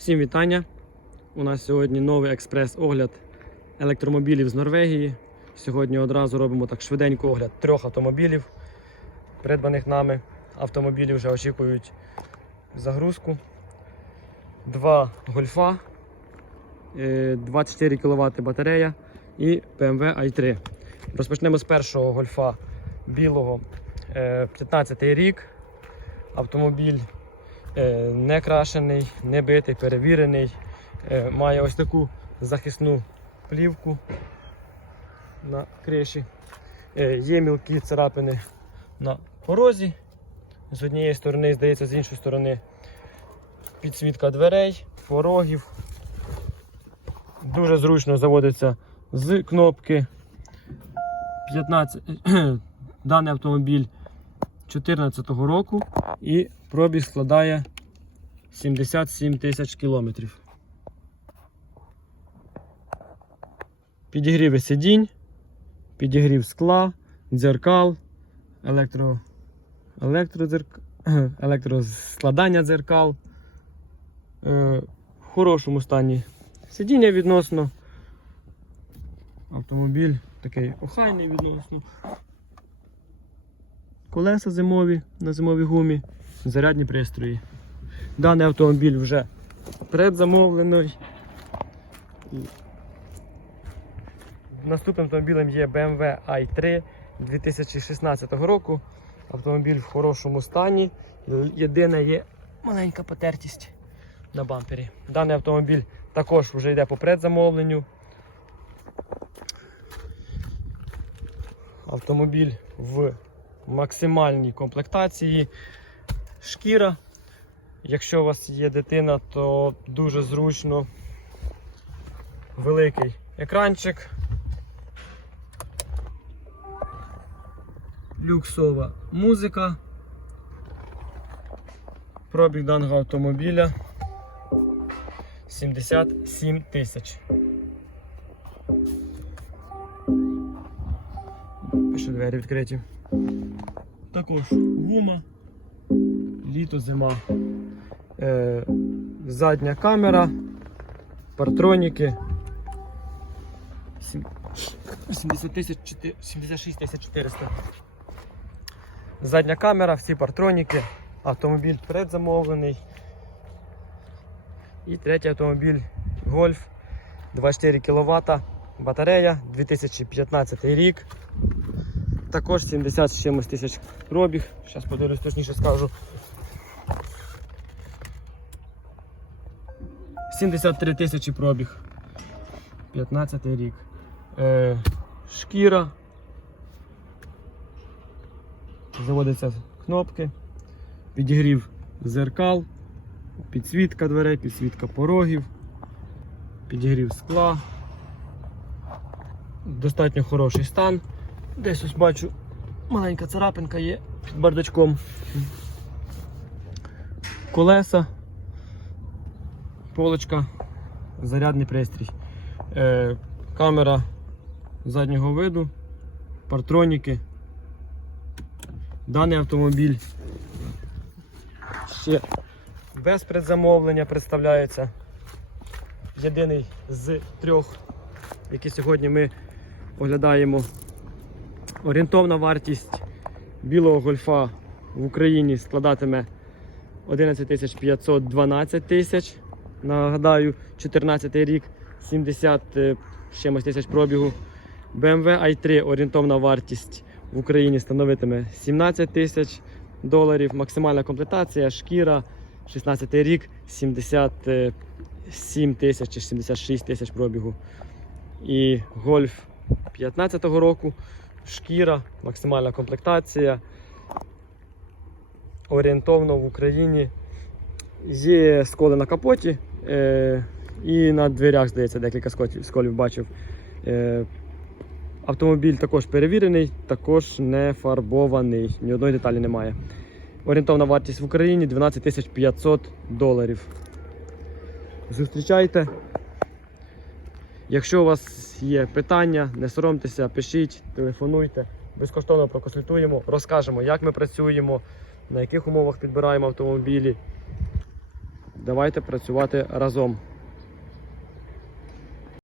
Всім вітання! У нас сьогодні новий експрес-огляд електромобілів з Норвегії. Сьогодні одразу робимо так швиденько огляд трьох автомобілів, придбаних нами. Автомобілі вже очікують загрузку. Два гольфа, е, 24 кВт батарея і BMW i3. Розпочнемо з першого гольфа білого, е, 15 рік. Автомобіль е, не крашений, не битий, перевірений. Е, Має ось таку захисну плівку на криші. Е, Є мілкі царапини на порозі. З однієї сторони, здається, з іншої сторони підсвітка дверей, порогів. Дуже зручно заводиться з кнопки 15. Даний автомобіль 2014 року і пробіг складає 77 тисяч кілометрів. Підігріви сидінь, підігрів скла, дзеркал, електро, електродзерк... електроскладання дзеркал. Е, в хорошому стані сидіння відносно. Автомобіль такий охайний відносно. Колеса зимові на зимовій гумі, зарядні пристрої. Даний автомобіль вже предзамовлений. Наступним автомобілем є BMW i3 2016 року. Автомобіль в хорошому стані. Єдине є маленька потертість на бампері. Даний автомобіль також вже йде по предзамовленню. Автомобіль в максимальній комплектації. Шкіра. Якщо у вас є дитина, то дуже зручно. Великий екранчик. Люксова музика. Пробіг даного автомобіля 77 тисяч. Пише двері відкриті. Також гума, літо, зима. Е, задня камера, партроніки. Сім- 70 тисяч чотир- 76 400. Задня камера, всі партроніки, автомобіль предзамовлений. І третій автомобіль Golf 24 кВт, батарея 2015 рік. Також 70 з чимось тисяч пробіг. Зараз подивлюсь, точніше скажу. 73 тисячі пробіг. 15 рік. Е, шкіра. Заводяться кнопки. Підігрів зеркал, підсвітка дверей, підсвітка порогів, підігрів скла. Достатньо хороший стан. Десь ось бачу маленька царапинка є під бардачком. Колеса, полочка, зарядний пристрій. Е, камера заднього виду, партроніки. Даний автомобіль ще без предзамовлення представляється. Єдиний з трьох, які сьогодні ми оглядаємо. Орієнтовна вартість білого гольфа в Україні складатиме 11 тисяч 512 тисяч. Нагадаю, 14 рік, 70 е, чимось тисяч пробігу. BMW i3 орієнтовна вартість в Україні становитиме 17 тисяч доларів. Максимальна комплектація, шкіра, 16 рік, 77 тисяч чи 76 тисяч пробігу. І гольф 15-го року, шкіра, максимальна комплектація. Орієнтовно в Україні є сколи на капоті е, і на дверях, здається, декілька сколів бачив. Е, автомобіль також перевірений, також не фарбований, ні одної деталі немає. Орієнтовна вартість в Україні 12 500 доларів. Зустрічайте. Якщо у вас є питання, не соромтеся, пишіть, телефонуйте, безкоштовно проконсультуємо, розкажемо, як ми працюємо, на яких умовах підбираємо автомобілі. Давайте працювати разом.